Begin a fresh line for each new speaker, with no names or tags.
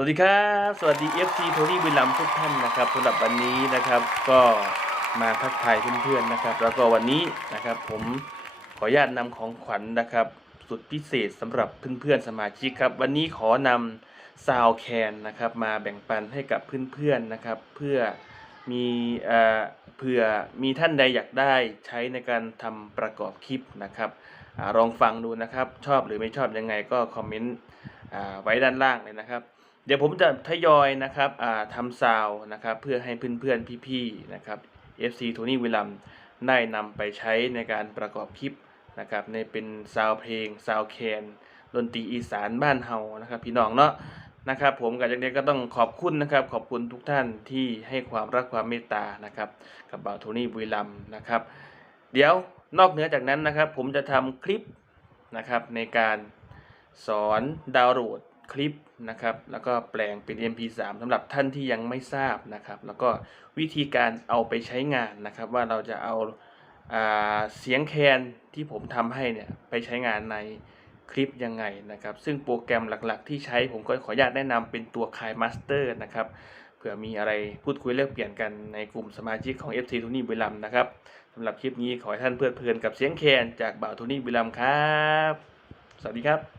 วัสดีครับ สวัสดี FC โทนี่บุญลำทุกท่านนะครับสำหรับวันนี้นะครับก็มาทักทายเพื่อนๆนะครับ แล้วก็วันนี้นะครับผมขออนุญาตนำของขวัญนะครับ สุดพิเศษสำหรับเพื่อนๆสมาชิกครับ วันนี้ขอนำซาวแคนนะครับมาแบ่งปันให้กับเพื่อนๆนะครับ เพื่อมีเอ่อเผื่อมีท่านใดอยากได้ใช้ในการทำประกอบคลิปนะครับอลองฟังดูนะครับ ชอบหรือไม่ชอบยังไงก็คอมเมนต์ไว้ด้านล่างเลยนะครับ เดี๋ยวผมจะทยอยนะครับอ่าทำซาวนะครับเพื่อให้เพื่อนๆพี่ๆนะครับ FC โทนี่วิลัมได้นำไปใช้ในการประกอบคลิปนะครับในเป็นซาวเพลงซาวแคนดนตรีอีสานบ้านเฮานะครับพี่น้องเนาะนะครับผมกับจากนี้ก็ต้องขอบคุณนะครับ ขอบคุณทุกท่านที่ให้ความรักความเมตตานะครับกับบ่าวโทนี่วิลัมนะครับ เดี๋ยวนอกเหนือจากนั้นนะครับ ผมจะทำคลิปนะครับในการสอนดาวน์โหลด คลิปนะครับ แล้วก็แปลงเป็น MP3 สำหรับท่านที่ยังไม่ทราบนะครับ แล้วก็วิธีการเอาไปใช้งานนะครับ ว่าเราจะเอาอาเสียงแคนที่ผมทำให้เนี่ยไปใช้งานในคลิปยังไงนะครับ ซึ่งโปรแกรมหลักๆ ที่ใช้ผมก็ขออนุญาตแนะนำเป็นตัว k าย Master นะครับเผื่อมีอะไรพูดคุยแลกเปลี่ยนกันในกลุ่มสมาชิกของ FC ทุนี่บุรัมนะครับสำหรับคลิปนี้ขอให้ท่านเพลิดเพลินกับเสียงแคนจากบ่าวทุนี่บุรัมครับ สวัสดีครับ